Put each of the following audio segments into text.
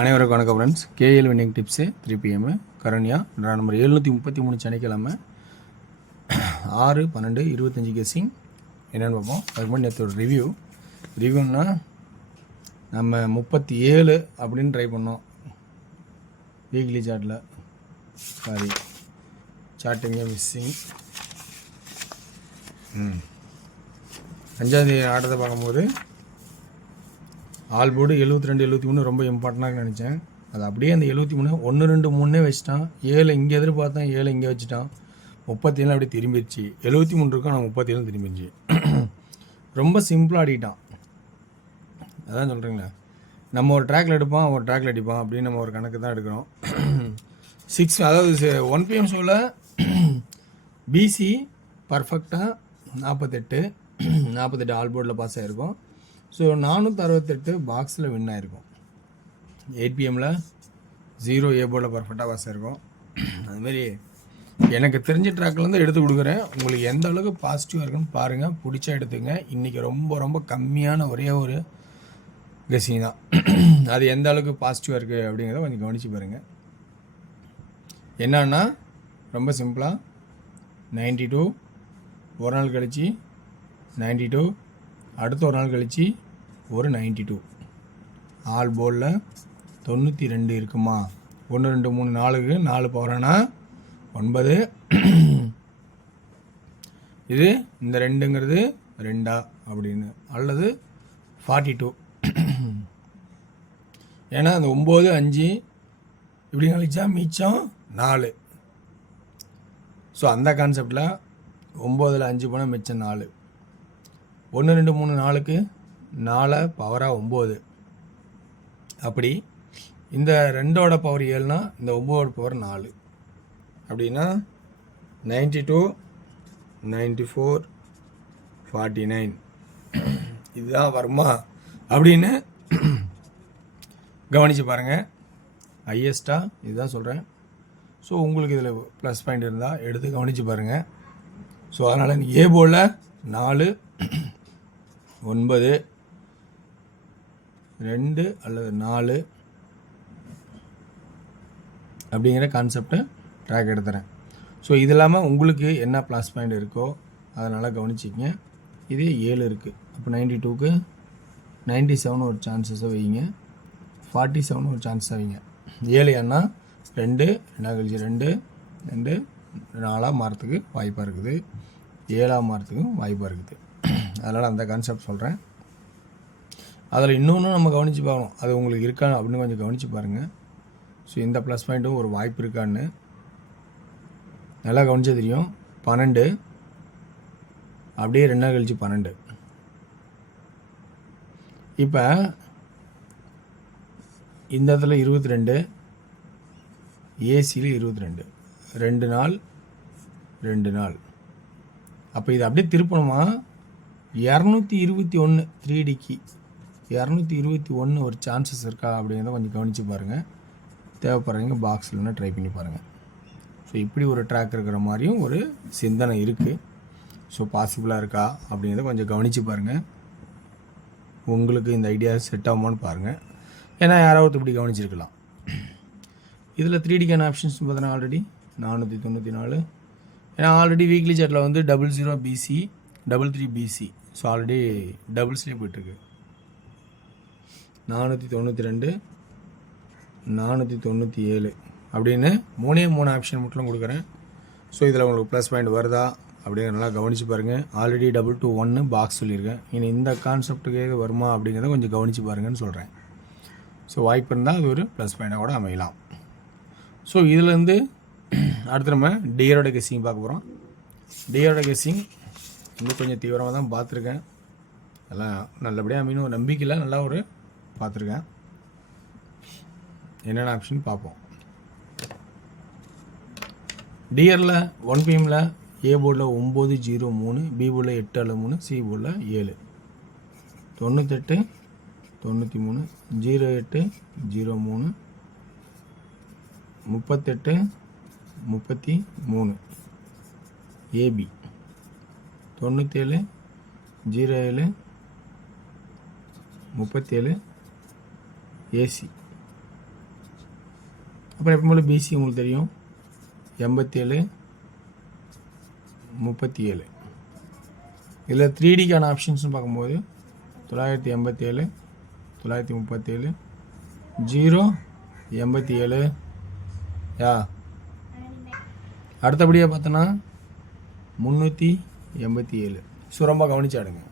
அனைவருக்கும் வணக்கம் friends. KL winning tips 3 PM Karunya number 733 சனிக்கிழமை 6/12/25 கெஸ்ஸிங் என்னென்னு பார்ப்போம். அதுக்கு முன்னாடி நேற்று ரிவ்யூன்னா நம்ம 37 அப்படின்னு ட்ரை பண்ணோம் வீக்லி சார்ட்டில். சாரி, சார்ட்டிங்க மிஸ்ஸிங். 5ஆம் தேதி ஆட்டத்தை பார்க்கும்போது ஆல் போர்டு 72 73 ரொம்ப இம்பார்ட்டண்டாக நினச்சேன். அது அப்படியே அந்த 73 1 2 3 வச்சுட்டான். 7 இங்கே எதிர்பார்த்தேன், 7 இங்கே வச்சுட்டான். 37 அப்படியே திரும்பிடுச்சு. 73 இருக்கும், ஆனால் 37 திரும்பிடுச்சு. ரொம்ப சிம்பிளாக ஆடிட்டான். அதான் சொல்கிறீங்களே, நம்ம ஒரு ட்ராக்கில் எடுப்பான், ஒரு ட்ராக்கில் அடிப்பான் அப்படின்னு நம்ம ஒரு கணக்கு தான் எடுக்கிறோம். 6 அதாவது 1 PM ஷோவில் பிசி பர்ஃபெக்டாக 48 ஆல் போர்டில் பாஸ் ஆகிருக்கும். ஸோ 468 பாக்ஸில் வின் ஆகிருக்கும். 8 PMல 0 ஏ போர்டில் பர்ஃபெக்டாக பாஸ் ஆகிருக்கும். அதுமாரி எனக்கு தெரிஞ்ச ட்ராக்லேருந்து எடுத்து கொடுக்குறேன். உங்களுக்கு எந்த அளவுக்கு பாசிட்டிவாக இருக்குன்னு பாருங்கள், பிடிச்சா எடுத்துங்க. இன்றைக்கி ரொம்ப ரொம்ப கம்மியான ஒரே ஒரு கெஸ்ஸிங் தான். அது எந்த அளவுக்கு பாசிட்டிவாக இருக்குது அப்படிங்கிறத கொஞ்சம் கவனித்து பாருங்கள். என்னன்னா ரொம்ப சிம்பிளாக 92 ஒரு நாள் கழிச்சு 92 அடுத்த ஒரு நாள் கழிச்சு ஒரு 92 ஆல் போர்டில் 92 இருக்குமா? 1 2 3 4க்கு 4 பவரானா 9. இது இந்த 2ங்கிறது 2 அப்படின்னு, அல்லது 42. ஏன்னா அந்த 9 5 இப்படி கழிச்சா மிச்சம் 4. ஸோ அந்த கான்செப்டில் 9ல் 5 போனால் மிச்சம் 4. 1 2 3 4க்கு 4 பவராக 9. அப்படி இந்த 2ஓட பவர் 7னா இந்த 9ஓட பவர் 4. அப்படின்னா 92 94 49 இதுதான் வருமா அப்படின்னு கவனித்து பாருங்கள். ஹையஸ்ட்டாக இதுதான் சொல்கிறேன். ஸோ உங்களுக்கு இதில் ப்ளஸ் பாயிண்ட் இருந்தால் எடுத்து கவனித்து பாருங்கள். ஸோ அதனால் நீ ஏ போர்டில் 4 9 2 அல்லது 4 அப்படிங்கிற கான்செப்டை ட்ராக் எடுத்துகிறேன். ஸோ இது இல்லாமல் உங்களுக்கு என்ன ப்ளஸ் பாயிண்ட் இருக்கோ அதனால் கவனிச்சிக்கங்க. இதே 7 இருக்குது, அப்போ 92க்கு 97 ஒரு சான்சஸை வைங்க, 47 ஒரு சான்ஸை வைங்க. 7 ஏன்னா 2 கழிச்சு 2 2 4ஆக மாறத்துக்கு வாய்ப்பாக இருக்குது, 7ஆக மாறத்துக்கும் வாய்ப்பாக இருக்குது. அதனால் அந்த கான்செப்ட் சொல்கிறேன். அதில் இன்னொன்று நம்ம கவனித்து பார்க்கணும், அது உங்களுக்கு இருக்கா அப்படின்னு கொஞ்சம் கவனித்து பாருங்கள். ஸோ இந்த ப்ளஸ் பாயிண்ட்டும் ஒரு வாய்ப்பு இருக்கான்னு நல்லா கவனிச்சா தெரியும். 12 அப்படியே 2 கழிச்சு 12. இப்போ இந்த இடத்துல 22, ஏசியில் 22, 2 நாள் 2 நாள். அப்போ இது அப்படியே திருப்பணுமா 221 3Dக்கு 221 ஒரு சான்சஸ் இருக்கா அப்படிங்கிறத கொஞ்சம் கவனித்து பாருங்கள். தேவைப்படுறவங்க பாக்ஸில்னா ட்ரை பண்ணி பாருங்கள். ஸோ இப்படி ஒரு ட்ராக் இருக்கிற மாதிரியும் ஒரு சிந்தனை இருக்குது. ஸோ பாசிபிளாக இருக்கா அப்படிங்கிறத கொஞ்சம் கவனித்து பாருங்கள். உங்களுக்கு இந்த ஐடியா செட் ஆகுமான்னு பாருங்கள். ஏன்னா யாராவது இப்படி கவனிச்சிருக்கலாம். இதில் 3Dக்கான ஆப்ஷன்ஸ் பார்த்தீங்கன்னா ஆல்ரெடி 494. ஏன்னா ஆல்ரெடி வீக்லி சார்ட்டில் வந்து 00 BC 33 BC. ஸோ ஆல்ரெடி டபுள்ஸ்லேயே போய்ட்டுருக்கு. 492 497 அப்படின்னு 3 ஆப்ஷன் மட்டும் கொடுக்குறேன். ஸோ இதில் உங்களுக்கு ப்ளஸ் பாயிண்ட் வருதா அப்படிங்கிற நல்லா கவனித்து பாருங்கள். ஆல்ரெடி 221 பாக்ஸ் சொல்லியிருக்கேன். இனி இந்த கான்செப்டுக்கு எது வருமா அப்படிங்கிறத கொஞ்சம் கவனித்து பாருங்கன்னு சொல்கிறேன். ஸோ வாய்ப்பு இருந்தால் அது ஒரு ப்ளஸ் பாயிண்டாக கூட அமையலாம். ஸோ இதுலேருந்து அடுத்து நம்ம டியரோட கெஸ்ஸிங் பார்க்க போகிறோம். டியரோட கெஸ்ஸிங் இன்னும் கொஞ்சம் தீவிரமாக தான் பார்த்துருக்கேன். எல்லாம் நல்லபடியாக அமையணும் ஒரு நம்பிக்கையில் நல்லா ஒரு பார்த்துருக்கேன். என்னென்ன ஆப்ஷன் பார்ப்போம். டியரில் 1 PMல ஏ போர்டில் 903, பி போர்டில் 863, சி போர்டில் 7, 98 93 08 03 38 33 ஏபி 97 07 37 ஏசி அப்புறம் எப்போ போல் பிசி உங்களுக்கு தெரியும் 87 37. இதில் 3Dக்கான ஆப்ஷன்ஸ்னு பார்க்கும்போது 987 937 087 யா. அடுத்தபடியாக பார்த்தோன்னா 387. ஸோ ரொம்ப கவனிச்சாடுங்க.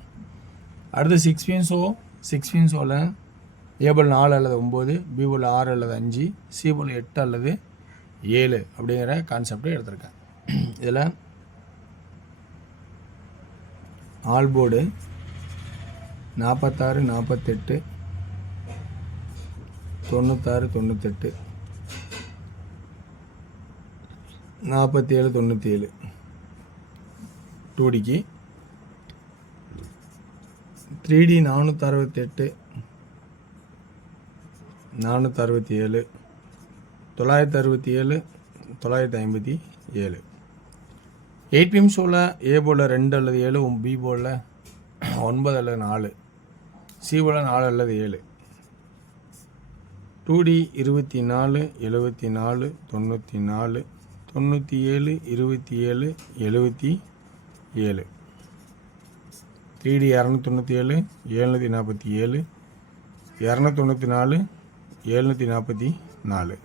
அடுத்து 6 பின் ஷோவில் ஏ போல் 4 அல்லது 9, பி போல் 6 அல்லது 5, சி போல் 8 அல்லது 7 அப்படிங்கிற கான்செப்டை எடுத்திருக்கேன். இதில் ஆல் போர்டு 46 48 96 98 47 97 2Dக்கு 3D 468 467 967 957. 8 பிஎம் ஷோவில் ஏ போர்டில் 2 அல்லது 7, பி போர்டில் 9 அல்லது 4, சி போர்டில் 4 அல்லது 7. 2D 24 74 94 97 27 77. 3D 297 747 294 744.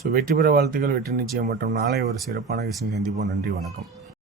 ஸோ வெற்றி பெற வாழ்த்துக்கள். வெற்றி நிச்சயம் மற்றும் நாளை ஒரு சிறப்பான விஷயம் சந்திப்போம். நன்றி, வணக்கம்.